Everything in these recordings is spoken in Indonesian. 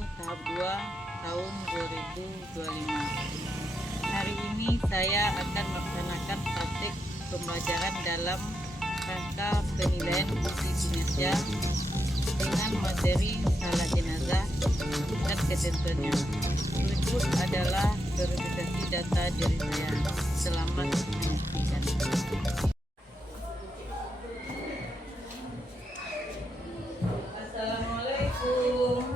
tahap 2 tahun 2025. Hari ini saya akan melaksanakan praktik pembelajaran dalam rangka penilaian bukti kinerja dengan materi salat jenazah dan ketentuannya. Berikut adalah verifikasi data diri saya. Selamat menyaksikan. Assalamualaikum.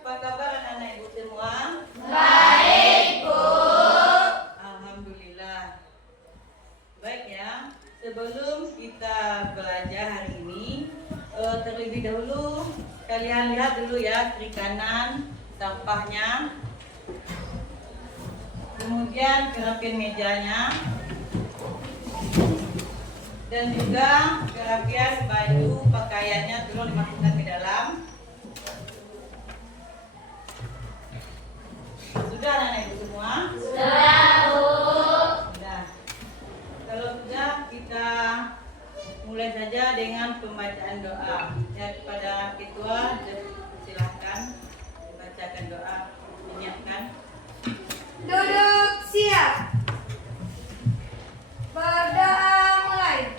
Apa kabar anak-anak ibu semua? Baik, Bu. Alhamdulillah. Baik ya, sebelum kita belajar hari ini, terlebih dahulu kalian lihat dulu ya kiri kanan sampahnya. Kemudian gerakin mejanya. Dan juga gerakan baju pakaiannya tolong dimasukkan ke dalam. Sudah anak-anak ibu semua? Sudah, Bu. Sudah. Kalau sudah, kita mulai saja dengan pembacaan doa. Ya, kepada ketua silahkan membacakan doa. Menyiapkan. Duduk siap. Berdoa mulai.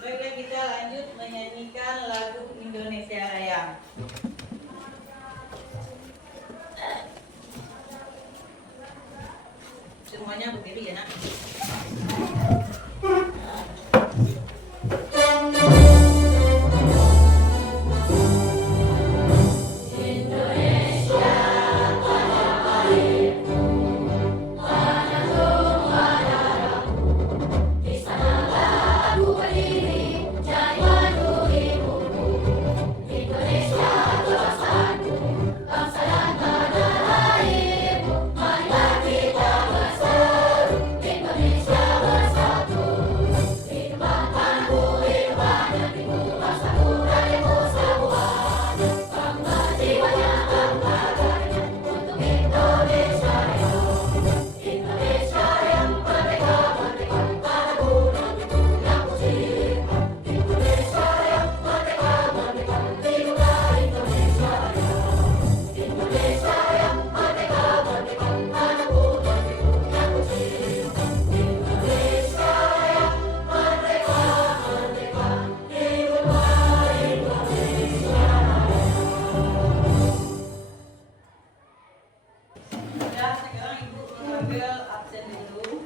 Baiklah, kita lanjut menyanyikan lagu Indonesia Raya. Semuanya berdiri ya nak. Ya, sekarang ibu mengambil absen dulu.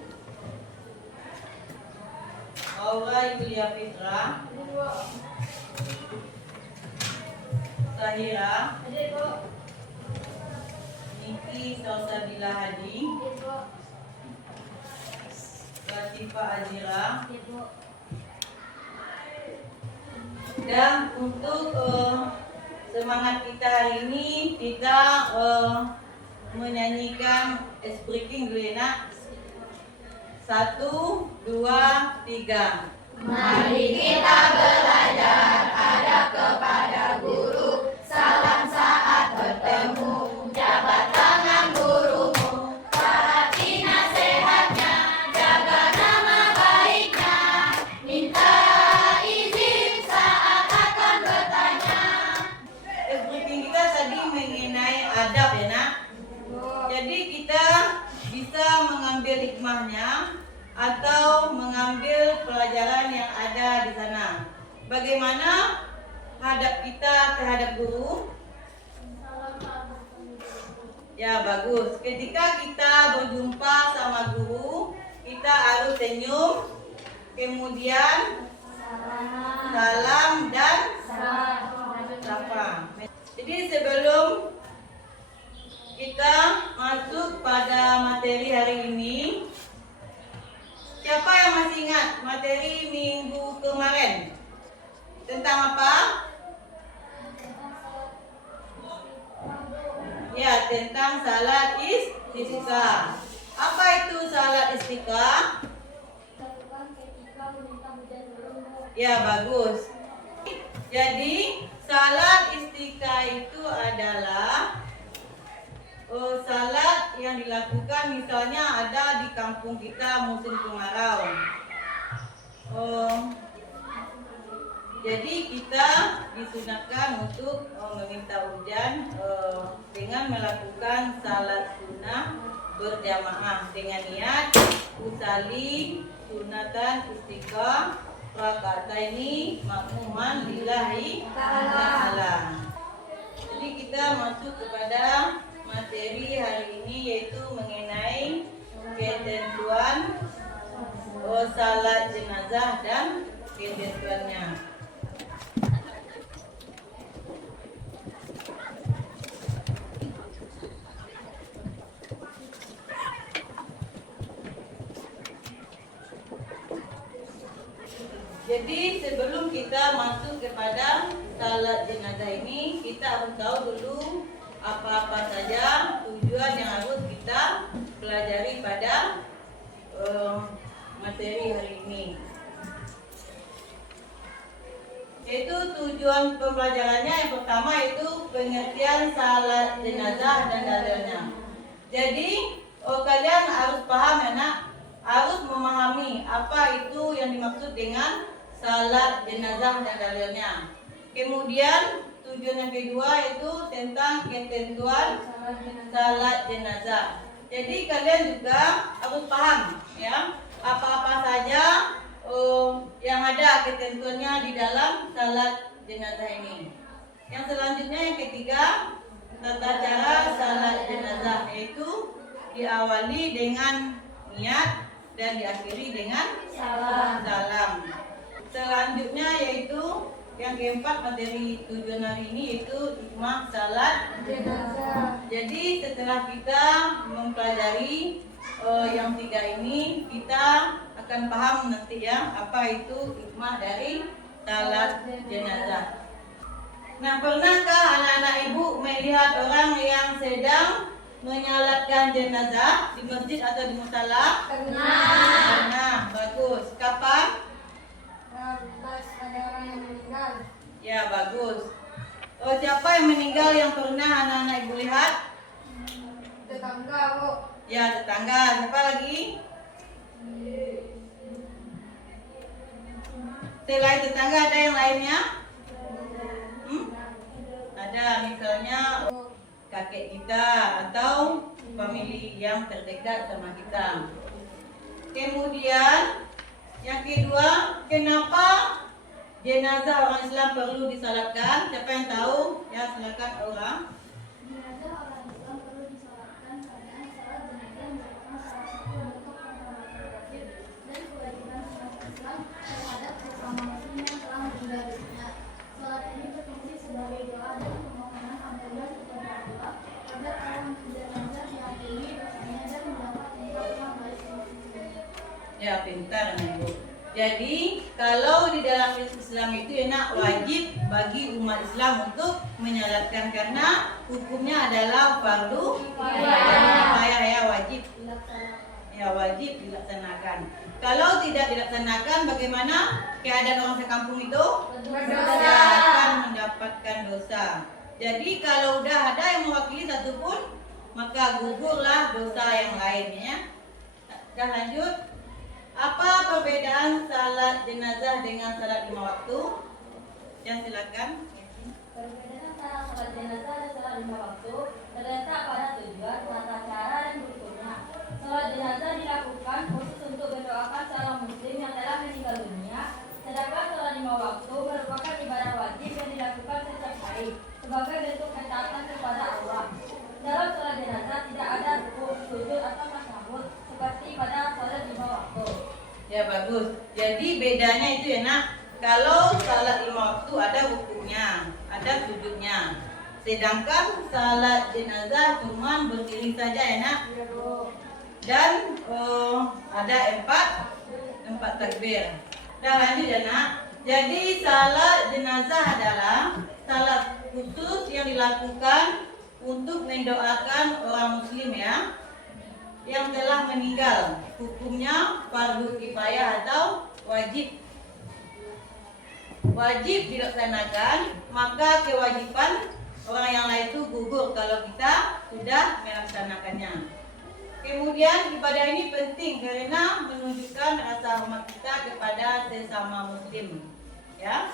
Aura Yulia Fitra, Sahira, Niki Salsabila Hadi, Latifa Azira. Dan untuk semangat kita hari ini, kita menyanyikan Espreking dulu ya nak. 1, 2, 3. Mari kita belajar adab kepada guru. Salam saat bertemu, jabat tangan gurumu. Taati nasihatnya, jaga nama baiknya. Minta izin saat akan bertanya. Espreking kita tadi mengenai adab ya nak. Jadi kita bisa mengambil hikmahnya atau mengambil pelajaran yang ada di sana. Bagaimana hadap kita terhadap guru? Ya, bagus. Ketika kita berjumpa sama guru, kita harus senyum, kemudian salam dan sapa. Jadi sebelum kita masuk pada materi hari ini, siapa yang masih ingat materi minggu kemarin? Tentang apa? Ya, tentang salat istiqah. Apa itu salat istiqah? Ya, bagus. Jadi, salat istiqah itu adalah salat yang dilakukan misalnya ada di kampung kita musim kemarau. Jadi kita disunahkan untuk meminta hujan dengan melakukan salat sunnah berjamaah dengan niat usalli sunatan istiqah rakataini makmuman lillahi ta'ala. Jadi kita masuk kepada materi hari ini yaitu mengenai ketentuan salat jenazah dan ketentuannya. Jadi sebelum kita masuk kepada salat jenazah ini, kita harus tahu dulu apa-apa saja tujuan yang harus kita pelajari pada materi hari ini. Yaitu tujuan pembelajarannya yang pertama itu pengertian salat jenazah dan dalilnya. Jadi kalian harus paham anak, harus memahami apa itu yang dimaksud dengan salat jenazah dan dalilnya. Kemudian tujuan yang kedua itu tentang ketentuan salat jenazah. Jadi kalian juga harus paham ya apa-apa saja yang ada ketentuannya di dalam salat jenazah ini. Yang selanjutnya yang ketiga, tata cara salat jenazah yaitu diawali dengan niat dan diakhiri dengan salam. Selanjutnya yaitu yang keempat materi tujuan hari ini yaitu hikmah salat jenazah. Jadi setelah kita mempelajari yang tiga ini, kita akan paham nanti ya apa itu hikmah dari salat jenazah. Nah, pernahkah anak-anak ibu melihat orang yang sedang menyalatkan jenazah di masjid atau di musala? Pernah. Bagus. Kapan? Pas ada orang yang meninggal. Ya, bagus. Siapa yang meninggal yang pernah anak-anak ibu lihat? Tetangga, Bu. Ya, tetangga. Siapa lagi? Selain tetangga ada yang lainnya? Ada, misalnya kakek kita atau famili yang terdekat sama kita. Kemudian yang kedua, kenapa jenazah orang Islam perlu disalatkan? Siapa yang tahu? Ya, silakan orang. Jenazah orang Islam perlu disalatkan karena salat jenazah merupakan salah satu bentuk penghormatan wajib dan kewajiban umat Islam terhadap sesama muslim yang telah meninggal dunia. Salat ini berfungsi sebagai doa dan permohonan ampunan kepada Allah agar orang jenazah diampuni dosanya dan mendapat tempat yang baik di sisi. Ya, pintar Ibu. Jadi kalau di dalam Islam itu enak wajib bagi umat Islam untuk menyalatkan karena hukumnya adalah fardu kifayah ya, wajib dilaksanakan. Kalau tidak dilaksanakan, bagaimana keadaan orang sekampung itu? Tidak akan mendapatkan dosa. Jadi kalau udah ada yang mewakili satu pun, maka gugurlah dosa yang lainnya. Dah lanjut. Apa perbedaan salat jenazah dengan salat 5 waktu? Ya, silakan. Perbedaan antara salat jenazah dan salat 5 waktu terletak pada tujuan, tata cara, dan rukunnya. Salat jenazah dilakukan khusus untuk mendoakan seorang muslim yang telah meninggal dunia, sedangkan salat 5 waktu merupakan ibadah wajib yang dilakukan setiap hari sebagai bentuk ketaatan kepada Allah. Dalam salat jenazah tidak ada rukuk, sujud atau tasyahud seperti pada salat lima waktu. Ya bagus. Jadi bedanya itu ya nak. Kalau salat lima waktu ada rukuknya, ada sujudnya. Sedangkan salat jenazah cuma berdiri saja ya nak. Dan ada empat takbir. Dan lanjut ya nak. Jadi salat jenazah adalah salat khusus yang dilakukan untuk mendoakan orang muslim ya yang telah meninggal. Hukumnya fardu kifayah atau wajib. Wajib dilaksanakan, maka kewajiban orang yang lain itu gugur kalau kita sudah melaksanakannya. Kemudian ibadah ini penting karena menunjukkan rasa hormat kita kepada sesama muslim. Ya.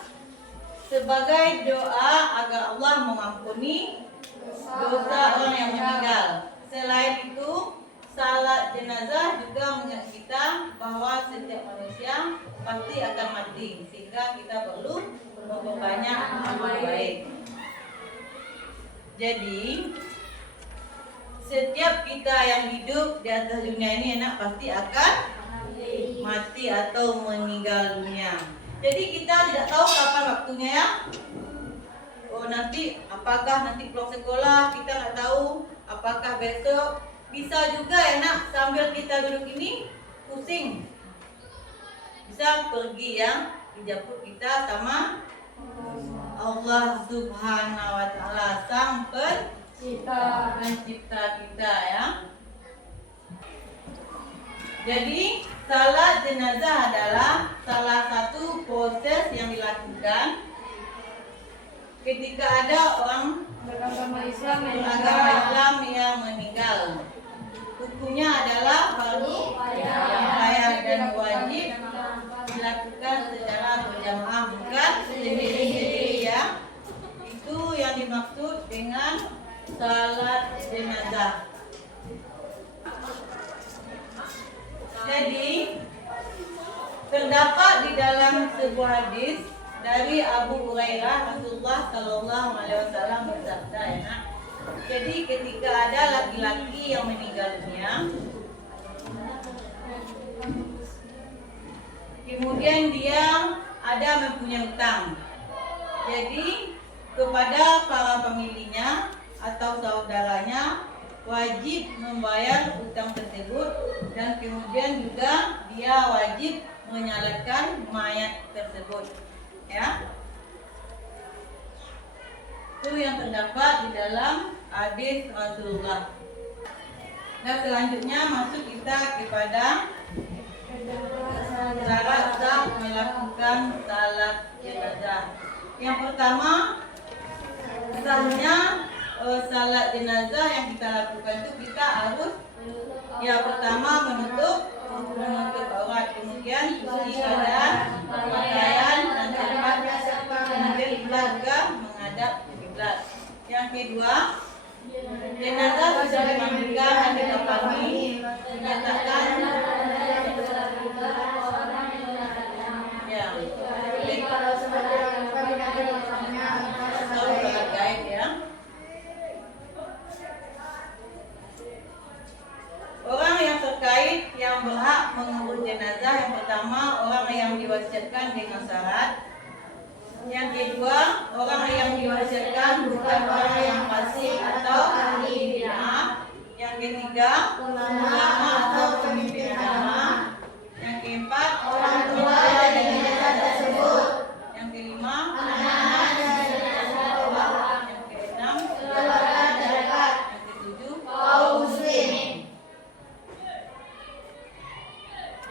Sebagai doa agar Allah mengampuni dosa orang yang meninggal. Selain itu, salat jenazah juga mengingat kita bahwa setiap manusia pasti akan mati, sehingga kita perlu memperbanyak amal baik. Jadi, setiap kita yang hidup di atas dunia ini enak pasti akan mati atau meninggal dunia. Jadi kita tidak tahu kapan waktunya ya. Oh nanti apakah nanti pulang sekolah kita nggak tahu. Apakah besok bisa juga ya nak sambil kita duduk ini pusing. Bisa pergi ya dijemput kita sama Allah Subhanahu Wa Taala sang pencipta kita ya. Jadi salat jenazah adalah salah satu proses yang dilakukan ketika ada orang beragama Islam yang meninggal. Hukumnya adalah fardu kifayah dan wajib dilakukan secara berjamaah, bukan sendiri-sendiri ya. Itu yang dimaksud dengan salat jenazah. Jadi terdapat di dalam sebuah hadis dari Abu Hurairah Rasulullah Sallallahu Alaihi Wasallam bersabda ya nak. Jadi ketika ada laki-laki yang meninggal dunia, kemudian dia ada mempunyai hutang. Jadi kepada para pemiliknya atau saudaranya wajib membayar hutang tersebut dan kemudian juga dia wajib menyalatkan mayat tersebut ya. Itu yang terdapat di dalam hadis Rasulullah. Dan selanjutnya masuk kita kepada syarat sah melakukan salat jenazah. Yang pertama, sahnya salat jenazah yang kita lakukan itu kita harus ya pertama menutup aurat, kemudian cuci badan, pakaian dan tempat, kemudian kita juga menghadap kiblat. Yang kedua, jenazah sudah dimandikan dan dikafani, dinyatakan ya gaib ya. Orang yang terkait yang berhak mengurus jenazah yang pertama orang yang diwasiatkan dengan syarat. Yang kedua orang yang diwasiatkan bukan orang yang fasik atau ahli bid'ah. Yang ketiga ulama atau pemimpin agama. Yang keempat orang tua dari jenazah tersebut. Yang kelima anak-anak dari jenazah tersebut. Yang keenam keluarga terdekat. Yang ketujuh kaum muslimin.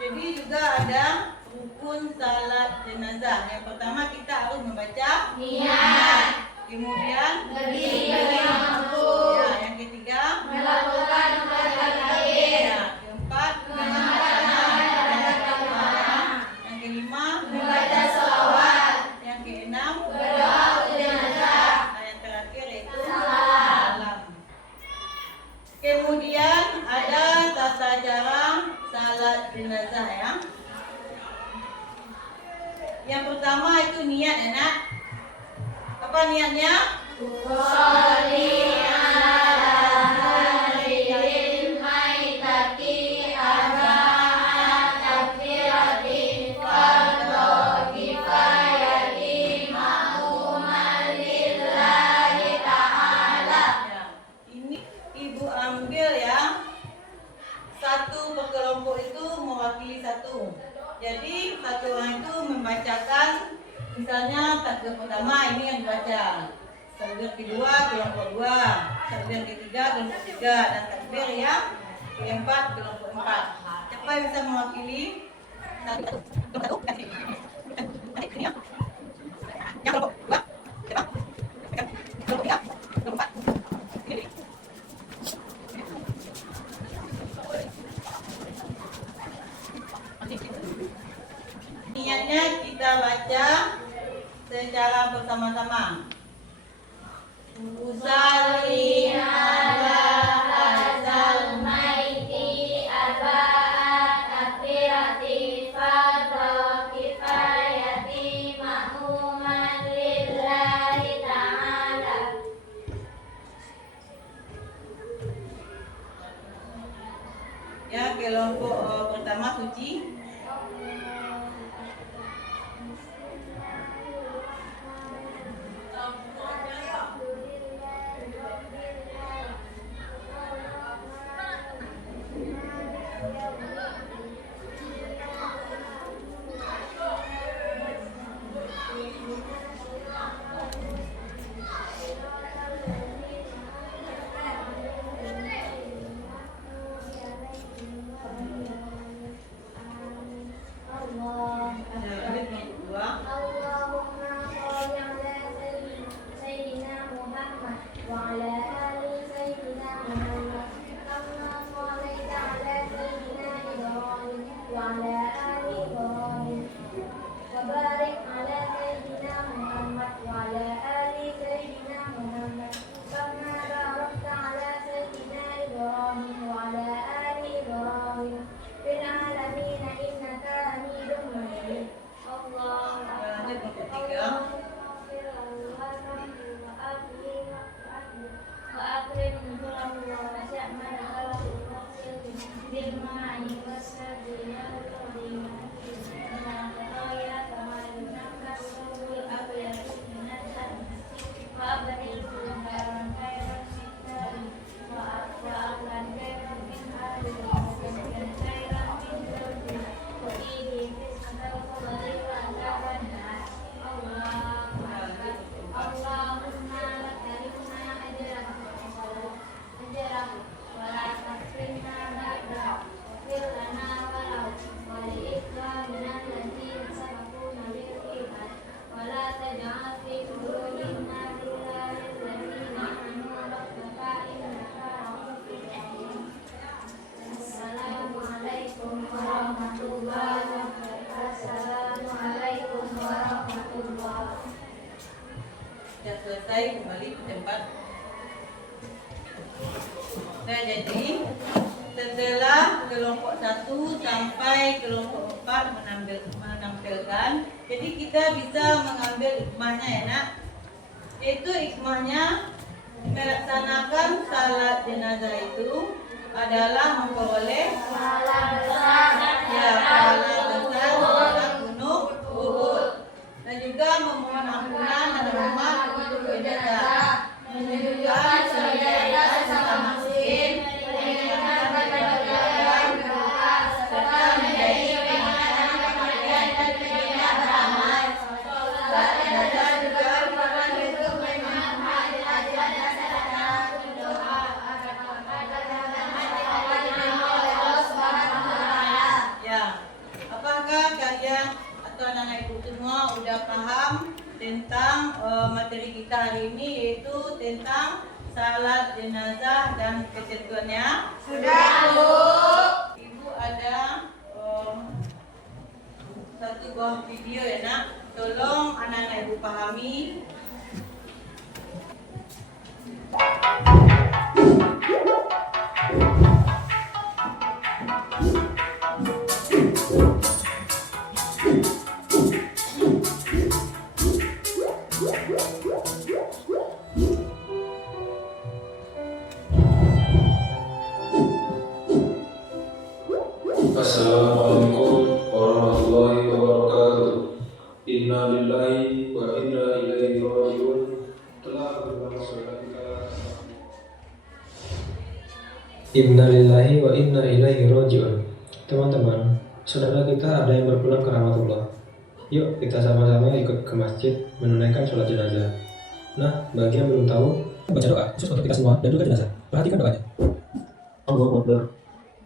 Jadi juga ada rukun salat jenazah. Yang pertama kita harus membaca niat. Kemudian berdiri dengan makmum. Ya, yang ketiga melakukan ibadah lain. Ya, keempat mengangkat tangan. Yang kelima membaca sholawat. Yang keenam berdoa untuk jenazah. Nah, yang terakhir yaitu salam. Kemudian ada tata cara salat jenazah ya. Yang pertama itu niat ya nak. Apa niatnya? Sholli ala satu per kelompok itu mewakili satu. Jadi satu orang itu membacakan, misalnya takbir pertama ini yang dibaca, takbir kedua kelompok 2, takbir ketiga kelompok 3, dan takbir yang keempat kelompok 4. Siapa yang bisa mewakili satu kelompok 2? Yang kelompok 2, siapa? Kelompok 3, kelompok 4. Niatnya kita baca secara bersama-sama. Usalli ala hadzal maiti arba'at akhirati fardhu kifayati ma'muman lillahi ta'ala. Ya, kelompok pertama suci. Sudah selesai, kembali ke tempat. Nah, jadi setelah kelompok 1 sampai kelompok 4 menampilkan, jadi kita bisa mengambil hikmahnya ya nak. Yaitu hikmahnya melaksanakan salat jenazah itu adalah memperoleh pahala besar gunung Uhud, dan juga memohon ampunan dan rahmat untuk jenazah, menunjukkan solidaritas sesama muslim, mengingatkan kebahagiaan berdoa, serta menjadi pengingat kematian dan pengingat damai. Salat jenazah juga merupakan bentuk mengingat ajaran dan sarana berdoa agar ya. Apakah kalian atau anak-anak ibu semua udah paham tentang materi kita hari ini, yaitu tentang salat jenazah dan ketentuannya? Sudah, Bu. Ibu ada satu buah video ya nak, tolong anak-anak ibu pahami. Assalamualaikum warahmatullahi wabarakatuh. Inna lillahi wa inna ilaihi raji'un. Telah berlangsung kita Innalillahi wa inna ilaihi raji'un. Teman-teman, saudara kita ada yang berpulang ke rahmatullah. Yuk kita sama-sama ikut ke masjid menunaikan sholat jenazah. Nah, bagi yang belum tahu, baca doa khusus untuk kita semua dan juga jenazah. Perhatikan doanya. Allahu Akbar.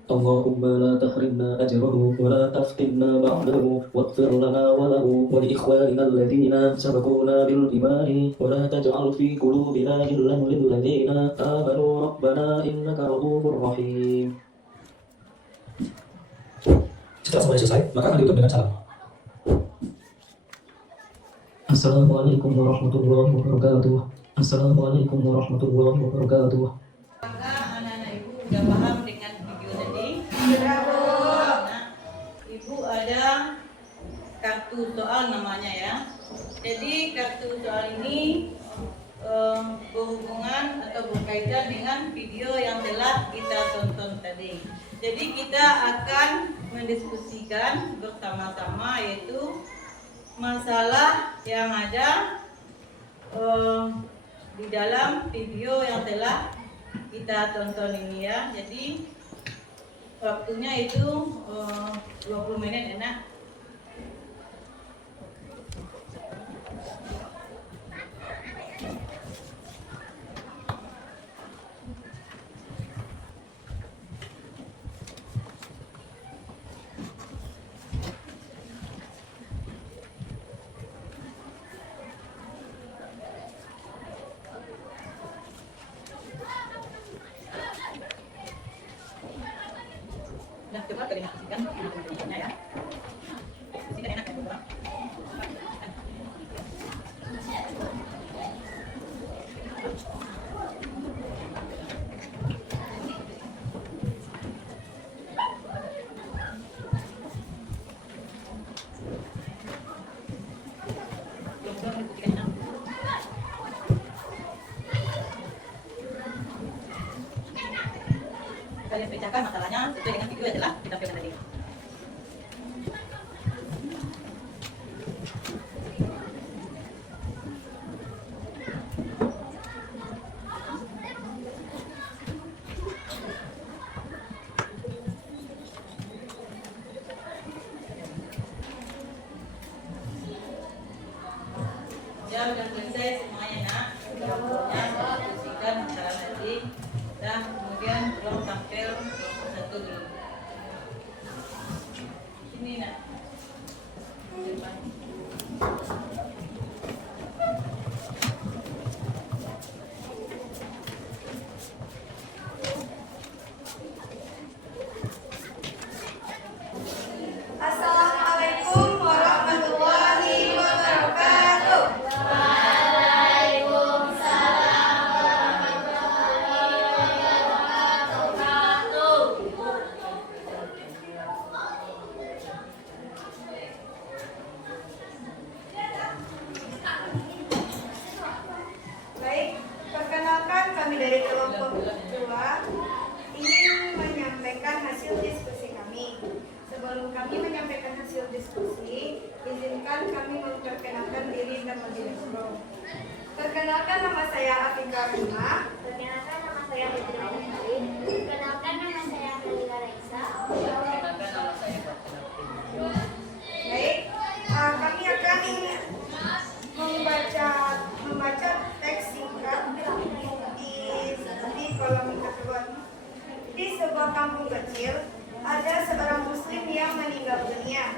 Allahumma la tahrimna ajrahu wa la taftinna ba'dahu waghfir lana wa lahu wa li ikhwanina alladhina sabaquna bil imani wa la taj'al fi qulubina ghillan lil ladzina amanu rabbana innaka ra'ufur rahim. Setelah semuanya selesai, maka akan ditutup dengan salam. Assalamualaikum warahmatullahi wabarakatuh. Assalamualaikum warahmatullahi wabarakatuh. Maka anak-anak ibu udah paham dengan video tadi? Nah, ibu ada kartu soal namanya ya. Jadi kartu soal ini berhubungan atau berkaitan dengan video yang telah kita tonton tadi. Jadi kita akan mendiskusikan bersama-sama yaitu masalah yang ada di dalam video yang telah kita tonton ini ya. Jadi waktunya itu 20 menit enak. Nah, coba kalian saksikan videonya ya. Di sini enak ya, Bu. Kalian pecahkan masalahnya sesuai dengan video yang telah ditampilkan tadi. Ya, sudah selesai semuanya nak. Ya, diskusikan masalah tadi. Dan kemudian belum tampil satu dulu. Ini nak. Depan. Assalamualaikum warahmatullahi wabarakatuh. Baik, perkenalkan kami dari kelompok 2 ingin menyampaikan hasil diskusi kami. Sebelum kami menyampaikan hasil diskusi, izinkan kami memperkenalkan diri terlebih dahulu. Perkenalkan nama saya Atika Rima. Perkenalkan nama saya Fitri Ainari. Perkenalkan nama saya Melika Raisa. Baik, kami akan membaca teks singkat di kolom tersebut. Di sebuah kampung kecil, ada seorang muslim yang meninggal dunia.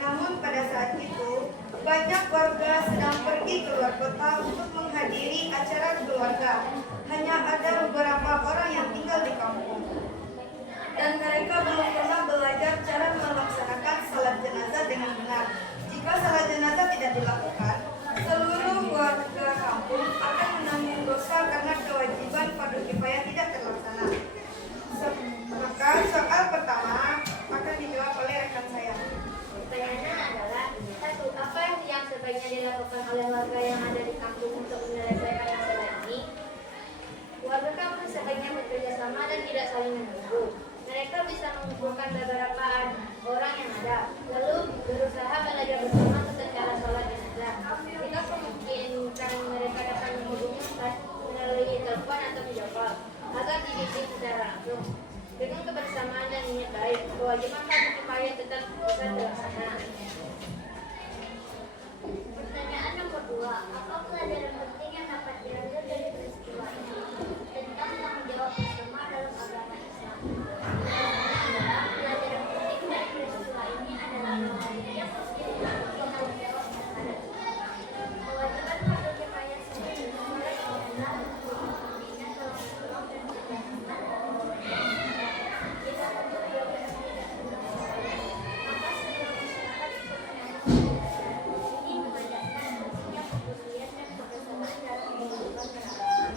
Namun pada saat itu, banyak warga sedang pergi keluar kota untuk menghadiri acara keluarga. Hanya ada beberapa orang yang tinggal di kampung. Dan mereka belum pernah belajar cara melaksanakan salat jenazah dengan benar. Jika salat jenazah tidak dilakukan, seluruh warga kampung akan menanggung dosa karena kewajiban fardu kifayah tidak terlaksana. Maka soal pertama akan dijawab oleh rekan saya. Pertanyaannya adalah, 1. Apa yang sebaiknya dilakukan oleh warga yang ada di kampung untuk menyelesaikan masalah ini? Warga kampung sebaiknya bekerja sama dan tidak saling menunggu. Mereka bisa mengumpulkan beberapa kewajiban fardu kifayah tetap bisa dilaksanakan. Pertanyaan nomor 2. Apa pelajaran penting yang dapat diambil dari peristiwa ini tentang tanggung jawab bersama dalam agama Islam? Pelajaran penting dari peristiwa ini adalah bahwa setiap muslim memiliki tanggung jawab terhadap kewajiban fardu kifayah seperti sholat jenazah, pembinaan dalam Islam dan keagamaan. Jika untuk tidak maka seluruh masyarakat ikut menyambut ini mengajarkan pentingnya kepedulian dan kebersamaan dalam kehidupan beragama.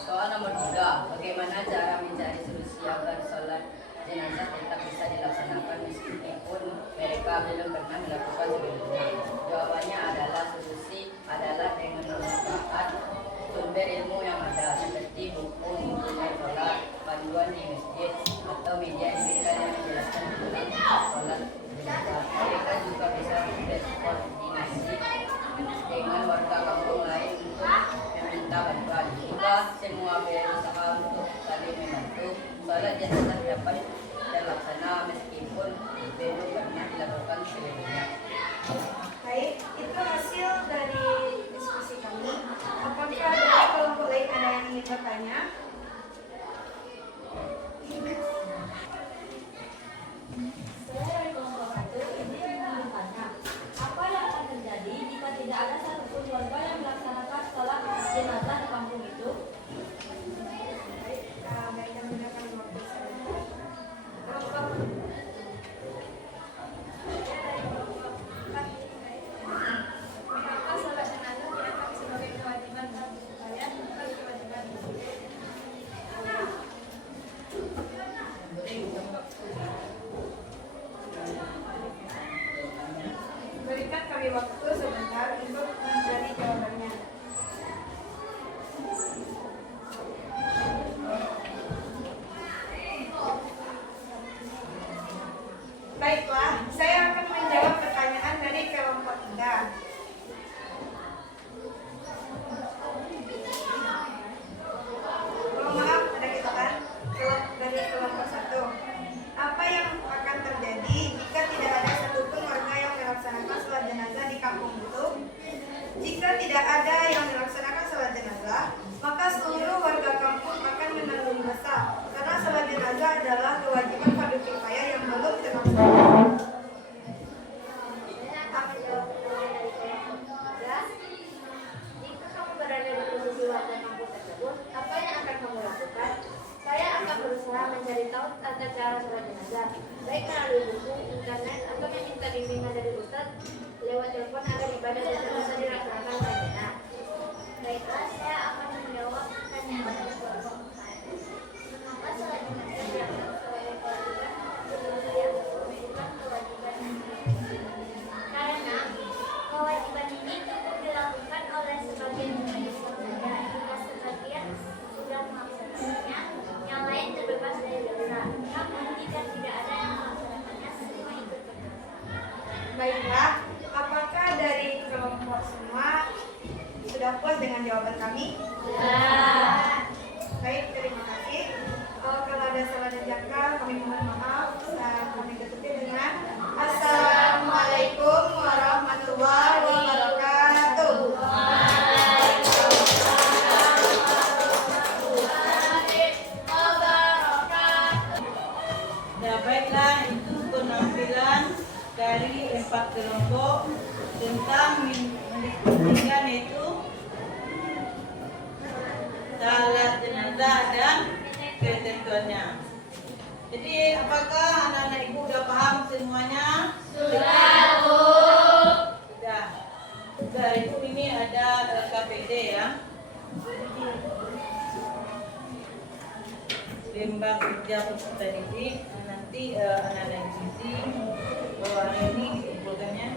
Soal nomor 3, bagaimana cara mencari solusi agar sholat jenazah tetap bisa dilaksanakan meskipun mereka belum pernah melakukan sebelumnya? Jawabannya adalah solusi adalah dengan memanfaatkan sumber ilmu yang ada seperti buku mengenai sholat, panduan di masjid, atau media digital yang menjelaskan tentang sholat jenazah. Mereka juga bisa berkoordinasi dengan warga kampung lain untuk meminta bantuan. Jika semua berusaha untuk saling membantu, sholat jenazah dapat terlaksana meskipun belum pernah dilakukan sebelumnya. Baik, itu hasil dari diskusi kami. Apakah dari kelompok lain ada yang ingin bertanya? Saya dari kelompok 1 ini ingin bertanya, apa yang akan terjadi jika tidak ada satupun warga yang melaksanakan sholat jenazah di kampung itu? Baik, kami gunakan waktu sebentar. Kelompok Mengapa sholat jenazah dianggap sebagai kewajiban fardu kifayah bukan kewajiban muslim? berikan kami waktu sebentar untuk mencari jawabannya. Baiklah, saya akan menjawab pertanyaan dari kelompok 3. Mohon maaf, ada kesalahan dari kelompok 1. Apa yang akan terjadi jika tidak ada satupun warga yang melaksanakan sholat jenazah di kampung itu? Jika tidak ada yang melaksanakan sholat jenazah, maka seluruh warga kampung akan menanggung dosa, karena sholat jenazah adalah kewajiban fardu kifayah yang belum terlaksana. Saya akan menjawab pertanyaan dari kelompok 3. Jika kamu berada di posisi warga kampung tersebut, apa yang akan kamu lakukan? Saya akan berusaha mencari tahu tata cara sholat jenazah, baik melalui buku, internet, atau meminta bimbingan dari ustadz lewat telepon agar ibadah tetap bisa dilaksanakan dengan benar. Baiklah, saya akan menjawab pertanyaan dari kelompok 4. Mengapa sholat jenazah dianggap sebagai kewajiban yang bukan kewajiban muslim? Karena kewajiban ini cukup dilakukan oleh sebagian umat Islam saja. Jika sebagian sudah melaksanakannya, yang lain terbebas dari dosa. Namun jika tidak ada yang melaksanakannya, semua ikut berdosa. Baiklah, apakah dari kelompok semua sudah puas dengan jawaban kami? Baik, terima kasih. Kalau ada salah dan janggal, kami mohon maaf. Kami tutup dengan Assalamualaikum warahmatullahi wabarakatuh. Ya baiklah, itu penampilan dari 4 kelompok tentang mendiskusikan itu salat jenazah dan ketentuannya. Jadi apakah anak-anak ibu sudah paham semuanya? Sudah, Bu. Sudah, itu ini ada KPD ya. Lembar kerja peserta didik. Nanti anak-anak gizi bahwa hari ini dikumpulkannya.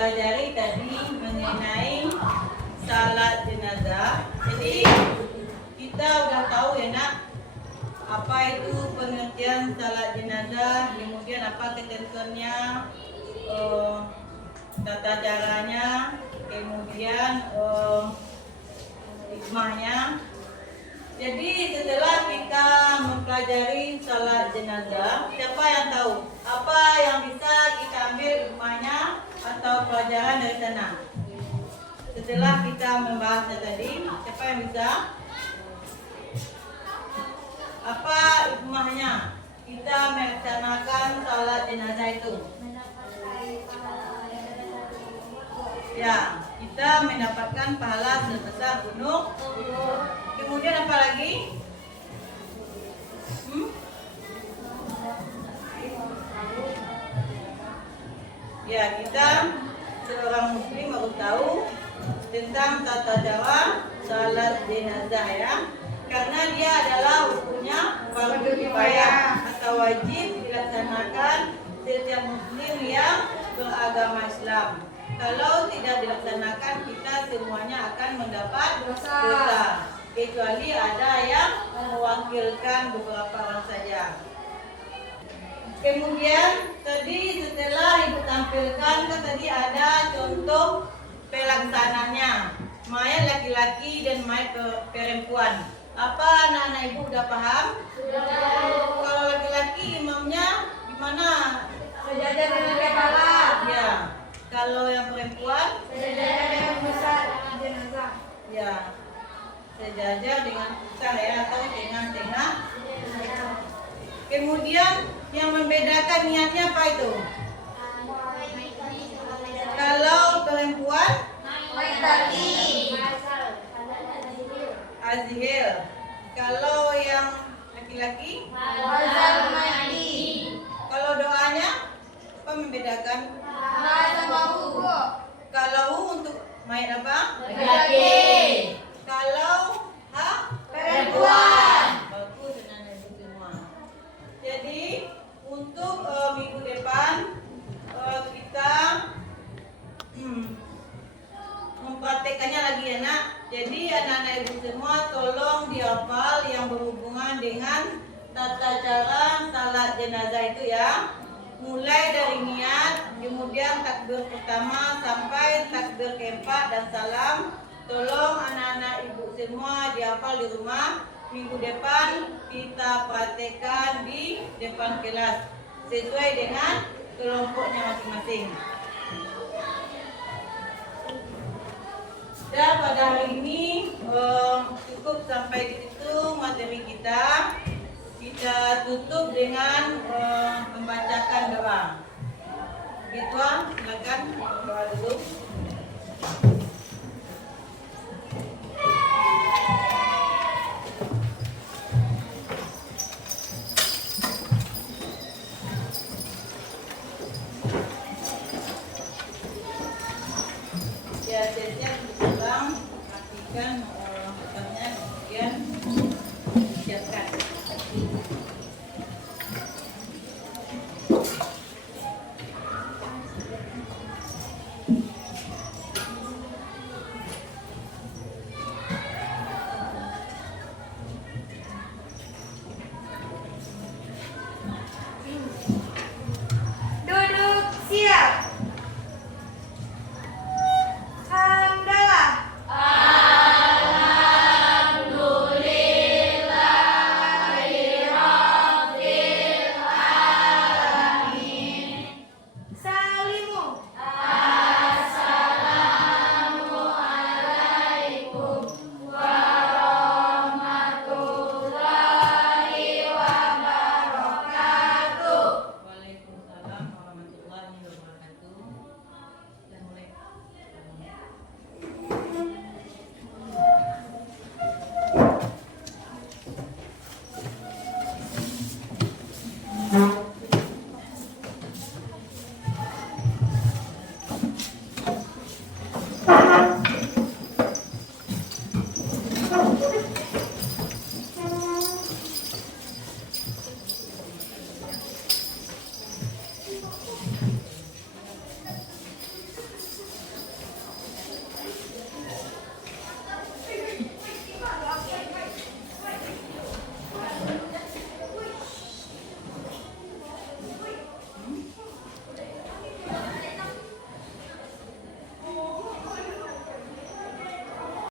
pelajari tadi mengenai salat jenazah. Jadi kita udah tahu ya nak, apa itu pengertian salat jenazah, kemudian apa ketentuannya, tata caranya, kemudian hikmahnya. Jadi setelah kita mempelajari salat jenazah, siapa yang tahu apa yang bisa kita ambil hikmahnya atau pelajaran dari sana? Setelah kita membahasnya tadi, siapa yang bisa? Apa hikmahnya kita melaksanakan salat jenazah itu? Ya, kita mendapatkan pahala sebesar gunung. Kemudian apa lagi? Ya, kita seorang muslim harus tahu tentang tata cara salat jenazah ya. Karena dia adalah hukumnya fardu kifayah atau wajib dilaksanakan setiap muslim yang beragama Islam. Kalau tidak dilaksanakan, kita semuanya akan mendapat dosa. Kecuali ada yang mewakilkan beberapa orang saja. Kemudian tadi setelah ibu tampilkan kan tadi ada contoh pelaksananya, mayat laki-laki dan mayat perempuan. Apa anak-anak ibu udah paham? Kalau laki-laki imamnya gimana? Sejajar dengan kepala. Ya. Kalau yang perempuan? Sejajar dengan pusat jenazah. Ya. Sejajar dengan pusat ya, atau dengan tengah. Kemudian yang membedakan niatnya apa itu? Kalau perempuan azhil. Kalau yang laki-laki kalau doanya apa membedakan? Kalau untuk mayat apa? Laki-laki. Kalau Perempuan. Bagus anak-anak ibu semua. Jadi untuk minggu depan kita mempraktekannya lagi ya nak. Jadi anak-anak ibu semua tolong dihafal yang berhubungan dengan tata cara salat jenazah itu ya. Mulai dari niat, kemudian takbir pertama sampai takbir keempat dan salam. Tolong anak-anak ibu semua dihafal di rumah. Minggu depan kita praktekkan di depan kelas sesuai dengan kelompoknya masing-masing. Dan pada hari ini cukup sampai di situ materi kita. Kita tutup dengan membacakan doa. Gitu, silakan doa dulu. Ya, saya siap untuk pulang. Pastikan